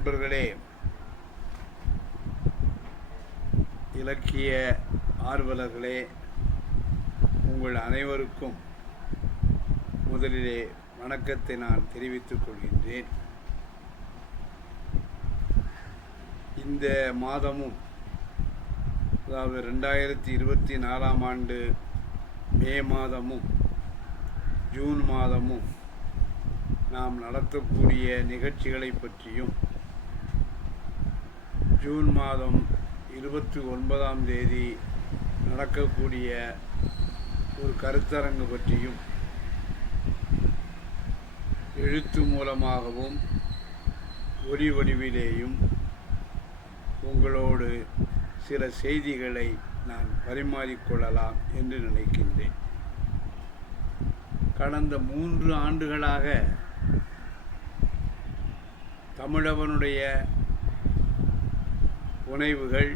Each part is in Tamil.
நண்பர்களே, இலக்கிய ஆர்வலர்களே, உங்கள் அனைவருக்கும் முதலிலே வணக்கத்தை நான் தெரிவித்துக் கொள்கின்றேன். இந்த மாதமும், அதாவது 2024ஆம் ஆண்டு மே மாதமும் ஜூன் மாதமும் நாம் நடத்தக்கூடிய நிகழ்ச்சிகளை பற்றியும், ஜூன் மாதம் 29ஆம் தேதி நடக்கக்கூடிய ஒரு கருத்தரங்கு பற்றியும் எழுத்து மூலமாகவும் ஒலி வடிவிலேயும் உங்களோடு சில செய்திகளை நான் பரிமாறிக்கொள்ளலாம் என்று நினைக்கின்றேன். கடந்த 3 ஆண்டுகளாக தமிழவனுடைய புனைவுகள்,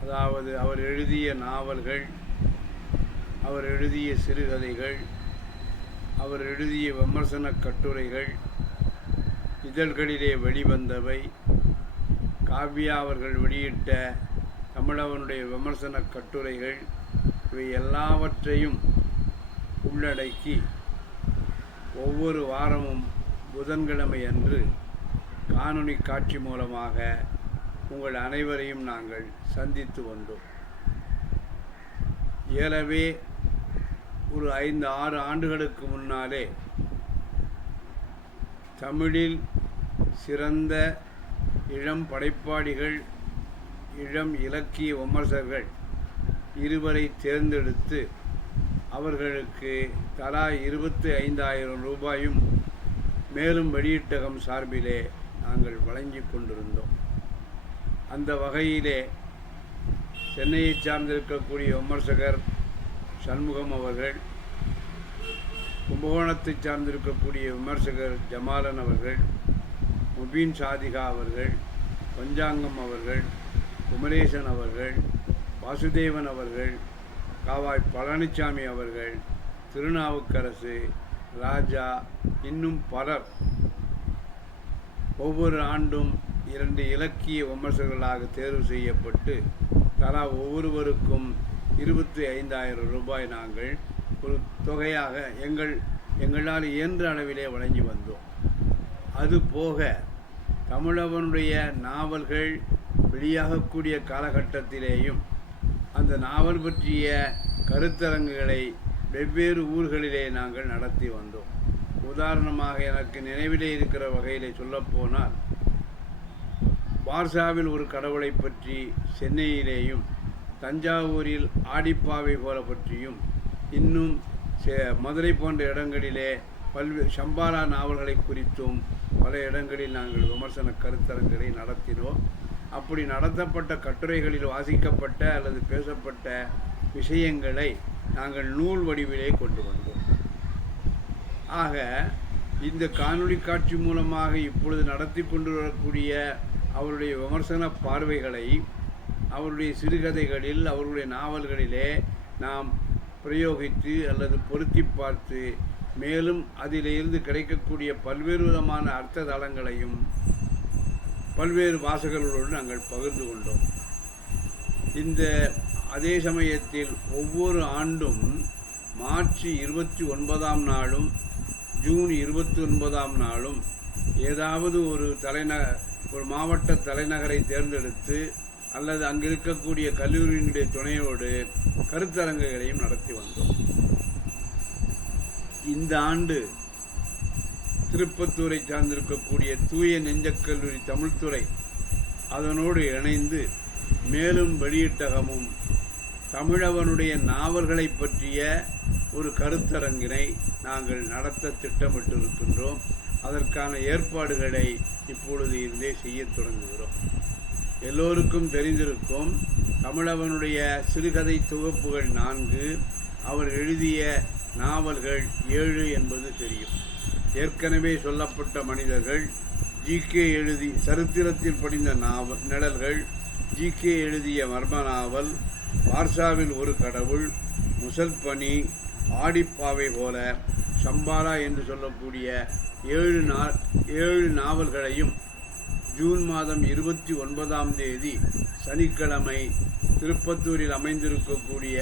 அதாவது அவர் எழுதிய நாவல்கள், அவர் எழுதிய சிறுகதைகள், அவர் எழுதிய விமர்சன கட்டுரைகள், இதழ்களிலே வெளிவந்தவை, காவ்யா அவர்கள் வெளியிட்ட தமிழவனுடைய விமர்சன கட்டுரைகள், இவை எல்லாவற்றையும் உள்ளடக்கி ஒவ்வொரு வாரமும் புதன்கிழமை அன்று காணொளி காட்சி மூலமாக உங்கள் அனைவரையும் நாங்கள் சந்தித்து வந்தோம். ஏலவே ஒரு 5-6 ஆண்டுகளுக்கு முன்னாலே தமிழில் சிறந்த இளம் படைப்பாளிகள், இளம் இலக்கிய விமர்சகர்கள் 2 தேர்ந்தெடுத்து அவர்களுக்கு தலா 25,000 ரூபாயும் மேலும் வெளியீட்டகம் சார்பிலே நாங்கள் வழங்கி கொண்டிருந்தோம். அந்த வகையிலே சென்னையை சார்ந்திருக்கக்கூடிய விமர்சகர் சண்முகம் அவர்கள், கும்பகோணத்தை சார்ந்திருக்கக்கூடிய விமர்சகர் ஜமாலன் அவர்கள், முபீன் சாதிகா அவர்கள், பஞ்சாங்கம் அவர்கள், குமரேசன் அவர்கள், வாசுதேவன் அவர்கள், காவாய் பழனிசாமி அவர்கள், திருநாவுக்கரசு, ராஜா, இன்னும் பலர் ஒவ்வொரு ஆண்டும் 2 இலக்கிய விமர்சகர்களாக தேர்வு செய்யப்பட்டு தலா ஒவ்வொருவருக்கும் 25,000 ரூபாய் நாங்கள் ஒரு தொகையாக எங்களால் இயன்ற அளவிலே வழங்கி வந்தோம். அதுபோக தமிழவனுடைய நாவல்கள் வெளியாகக்கூடிய காலகட்டத்திலேயும் அந்த நாவல் பற்றிய கருத்தரங்குகளை வெவ்வேறு ஊர்களிலே நாங்கள் நடத்தி வந்தோம். உதாரணமாக எனக்கு நினைவிலே இருக்கிற வகையிலே சொல்லப்போனால், வார்சாவில் ஒரு கடவுளை பற்றி சென்னையிலேயும், தஞ்சாவூரில் ஆடிப்பாவை போல பற்றியும், இன்னும் மதுரை போன்ற இடங்களிலே பல்வேறு சம்பாரா நாவல்களை குறித்தும் பல இடங்களில் நாங்கள் விமர்சன கருத்தரங்குகளை நடத்தினோம். அப்படி நடத்தப்பட்ட கட்டுரைகளில் வாசிக்கப்பட்ட அல்லது பேசப்பட்ட விஷயங்களை நாங்கள் நூல் வடிவிலே கொண்டு வந்தோம். ஆக இந்த காணொளி காட்சி மூலமாக இப்பொழுது நடத்தி கொண்டு வரக்கூடிய அவருடைய விமர்சன பார்வைகளை அவருடைய சிறுகதைகளில், அவருடைய நாவல்களிலே நாம் பிரயோகித்து அல்லது பொருத்தி பார்த்து மேலும் அதிலிருந்து கிடைக்கக்கூடிய பல்வேறு விதமான அர்த்த தளங்களையும் பல்வேறு வாசகர்களோடு நாங்கள் பகிர்ந்து கொண்டோம். அதே சமயத்தில் ஒவ்வொரு ஆண்டும் மார்ச் 29ஆம் நாளும் ஜூன் 29ஆம் நாளும் ஏதாவது ஒரு மாவட்ட தலைநகரை தேர்ந்தெடுத்து அல்லது அங்கு இருக்கக்கூடிய கல்லூரியினுடைய துணையோடு கருத்தரங்குகளையும் நடத்தி வந்தோம். இந்த ஆண்டு திருப்பத்தூரை சார்ந்திருக்கக்கூடிய தூய நெஞ்சக்கல்லூரி தமிழ்துறை அதனோடு இணைந்து மேலும் வெளியீட்டகமும் தமிழவனுடைய நாவல்களை பற்றிய ஒரு கருத்தரங்கினை நாங்கள் நடத்த திட்டமிட்டிருக்கின்றோம். அதற்கான ஏற்பாடுகளை இப்பொழுது இருந்தே செய்ய தொடங்குகிறோம். எல்லோருக்கும் தெரிந்திருக்கும், தமிழவனுடைய சிறுகதை தொகுப்புகள் 4, அவர் எழுதிய நாவல்கள் 7 என்பது தெரியும். ஏற்கனவே சொல்லப்பட்ட மனிதர்கள், ஜிகே எழுதி சரித்திரத்தில் படிந்த நிழல்கள், ஜிகே எழுதிய மர்ம நாவல், வார்சாவில் ஒரு கடவுள், முசல்பனி, ஆடிப்பாவை போல, சம்பாரா என்று சொல்லக்கூடிய 7 நாவல்களையும் ஜூன் மாதம் 29ஆம் தேதி சனிக்கிழமை திருப்பத்தூரில் அமைந்திருக்கக்கூடிய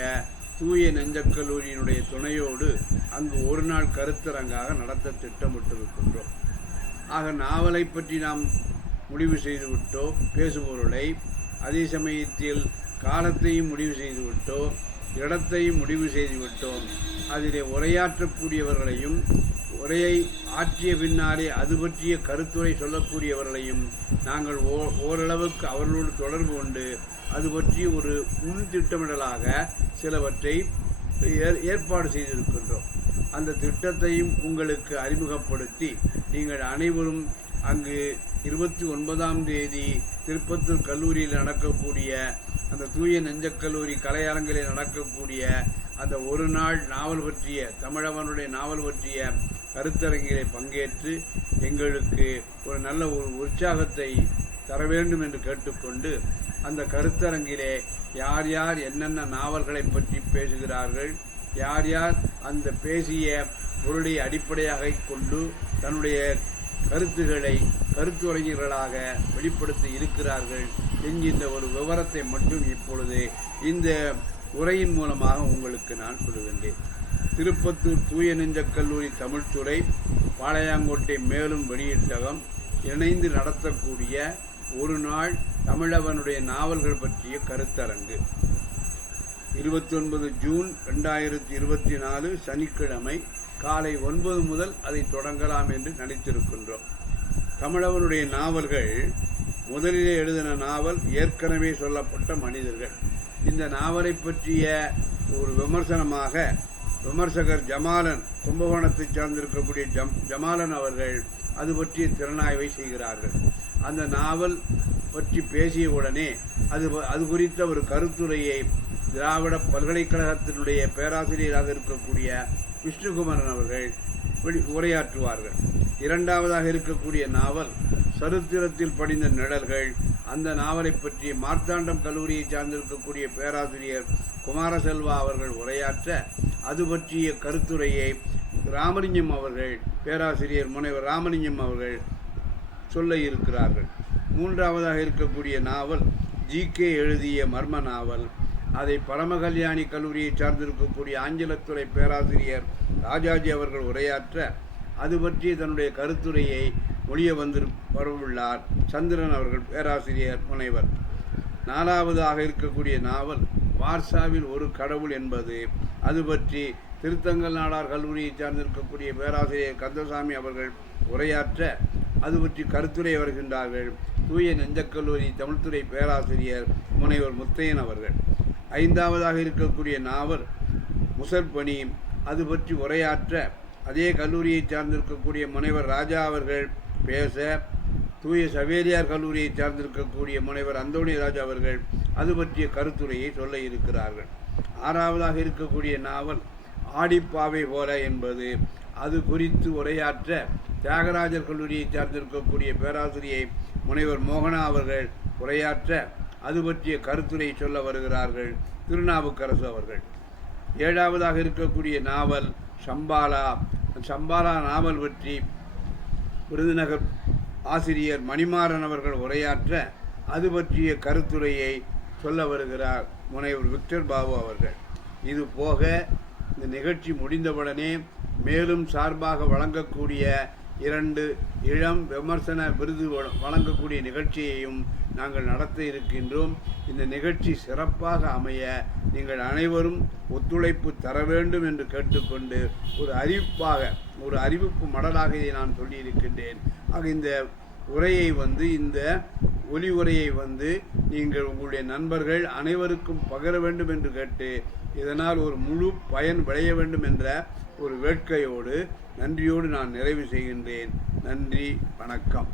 தூய நெஞ்சக் கல்லூரியினுடைய துணையோடு அங்கு ஒரு நாள் கருத்தரங்காக நடத்த திட்டமிட்டிருக்கின்றோம். ஆக நாவலை பற்றி நாம் முடிவு செய்துவிட்டோம், பேசுபொருளை. அதே சமயத்தில் காலத்தையும் முடிவு செய்துவிட்டோம், இடத்தையும் முடிவு செய்துவிட்டோம். அதிலே உரையாற்றக்கூடியவர்களையும் உரையை ஆற்றிய பின்னாலே அது பற்றிய கருத்துரை சொல்லக்கூடியவர்களையும் நாங்கள் ஓரளவுக்கு அவர்களோடு தொடர்பு கொண்டு அது பற்றி ஒரு முன் திட்டமிடலாக சிலவற்றை ஏற்பாடு செய்திருக்கின்றோம். அந்த திட்டத்தையும் உங்களுக்கு அறிமுகப்படுத்தி நீங்கள் அனைவரும் அங்கு 29ஆம் தேதி திருப்பத்தூர் கல்லூரியில் நடக்கக்கூடிய அந்த தூய நெஞ்சக் கல்லூரி கலையரங்கில் நடக்கக்கூடிய அந்த ஒரு நாள் நாவல் பற்றிய தமிழவனுடைய நாவல் பற்றிய கருத்தரங்கிலே பங்கேற்று எங்களுக்கு ஒரு நல்ல ஒரு உற்சாகத்தை தர வேண்டும் என்று கேட்டுக்கொண்டு, அந்த கருத்தரங்கிலே யார் யார் என்னென்ன நாவல்களை பற்றி பேசுகிறார்கள், யார் யார் அந்த பேசிய பொருளை அடிப்படையாக கொண்டு தன்னுடைய கருத்துக்களை கருத்துரைஞர்களாக வெளிப்படுத்தி இருக்கிறார்கள் என்கின்ற ஒரு விவரத்தை மட்டும் இப்பொழுது இந்த உரையின் மூலமாக உங்களுக்கு நான் சொல்லுகின்றேன். திருப்பத்தூர் தூய நெஞ்சக் கல்லூரி தமிழ்துறை, பாளையங்கோட்டை மேலும் வெளியீட்டகம் இணைந்து நடத்தக்கூடிய ஒரு நாள் தமிழவனுடைய நாவல்கள் பற்றிய கருத்தரங்கு 29 ஜூன் 2024 சனிக்கிழமை காலை 9 முதல் அதை தொடங்கலாம் என்று நினைத்திருக்கின்றோம். தமிழவனுடைய நாவல்கள் முதலிலே எழுதின நாவல் ஏற்கனவே சொல்லப்பட்ட மனிதர்கள். இந்த நாவலை பற்றிய ஒரு விமர்சனமாக விமர்சகர் ஜமாலன், கும்பகோணத்தை சார்ந்திருக்கக்கூடிய ஜமாலன் அவர்கள் அது பற்றிய திறனாய்வை செய்கிறார்கள். அந்த நாவல் பற்றி பேசிய உடனே அது குறித்த ஒரு கருத்துரையை திராவிட பல்கலைக்கழகத்தினுடைய பேராசிரியராக இருக்கக்கூடிய விஷ்ணுகுமரன் அவர்கள் உரையாற்றுவார்கள். இரண்டாவதாக இருக்கக்கூடிய நாவல் சரித்திரத்தில் படிந்த நிழல்கள். அந்த நாவலை பற்றி மார்த்தாண்டம் கல்லூரியை சார்ந்திருக்கக்கூடிய பேராசிரியர் குமாரசெல்வா அவர்கள் உரையாற்ற அது பற்றிய கருத்துரையை ராமலிங்கம் அவர்கள், பேராசிரியர் முனைவர் ராமலிங்கம் அவர்கள் சொல்ல இருக்கிறார்கள். மூன்றாவதாக இருக்கக்கூடிய நாவல் ஜிகே எழுதிய மர்ம நாவல். அதை பரமகல்யாணி கல்லூரியை சார்ந்திருக்கக்கூடிய ஆங்கிலத்துறை பேராசிரியர் ராஜாஜி அவர்கள் உரையாற்ற அது பற்றி தன்னுடைய கருத்துரையை மொழிய வரவுள்ளார் சந்திரன் அவர்கள், பேராசிரியர் முனைவர். நாலாவதாக இருக்கக்கூடிய நாவல் வார்சாவில் ஒரு கடவுள் என்பது. அது பற்றி திருத்தங்கல் நாடார் கல்லூரியை சார்ந்திருக்கக்கூடிய பேராசிரியர் கந்தசாமி அவர்கள் உரையாற்ற அது பற்றி கருத்துரை வருகின்றார்கள் தூய நெஞ்சக் கல்லூரி தமிழ்துறை பேராசிரியர் முனைவர் முத்தையன் அவர்கள். ஐந்தாவதாக இருக்கக்கூடிய நாவல் முசற்பணி. அது பற்றி உரையாற்ற அதே கல்லூரியை சார்ந்திருக்கக்கூடிய முனைவர் ராஜா அவர்கள் பேச, தூய சவேரியார் கல்லூரியை சார்ந்திருக்கக்கூடிய முனைவர் அந்தோணி ராஜா அவர்கள் அது பற்றிய கருத்துரையை சொல்ல இருக்கிறார்கள். ஆறாவதாக இருக்கக்கூடிய நாவல் ஆடிப்பாவை போல என்பது. அது குறித்து உரையாற்ற தியாகராஜர் கல்லூரியை சார்ந்திருக்கக்கூடிய பேராசிரியை முனைவர் மோகனா அவர்கள் உரையாற்ற அது பற்றிய கருத்துரை சொல்ல வருகிறார்கள் திருநாவுக்கரசு அவர்கள். ஏழாவதாக இருக்கக்கூடிய நாவல் சம்பாலா. சம்பாலா நாவல் பற்றி விருதுநகர் ஆசிரியர் மணிமாறன் அவர்கள் உரையாற்ற அது பற்றிய கருத்துரையை சொல்ல வருகிறார் முனைவர் விக்டர் பாபு அவர்கள். இது போக இந்த நிகழ்ச்சி முடிந்தவுடனே மேலும் சார்பாக வழங்கக்கூடிய 2 இளம் விமர்சன விருது வழங்கக்கூடிய நிகழ்ச்சியையும் நாங்கள் நடத்த இருக்கின்றோம். இந்த நிகழ்ச்சி சிறப்பாக அமைய நீங்கள் அனைவரும் ஒத்துழைப்பு தர வேண்டும் என்று கேட்டுக்கொண்டு ஒரு அறிவிப்பு மடலாக இதை நான் சொல்லியிருக்கின்றேன். ஆக இந்த உரையை இந்த ஒலி உரையை நீங்கள் உங்களுடைய நண்பர்கள் அனைவருக்கும் பகிர வேண்டும் என்று கேட்டு, இதனால் ஒரு முழு பயன் விளைய வேண்டும் என்ற ஒரு வேட்கையோடு நன்றியோடு நான் நிறைவு செய்கின்றேன். நன்றி, வணக்கம்.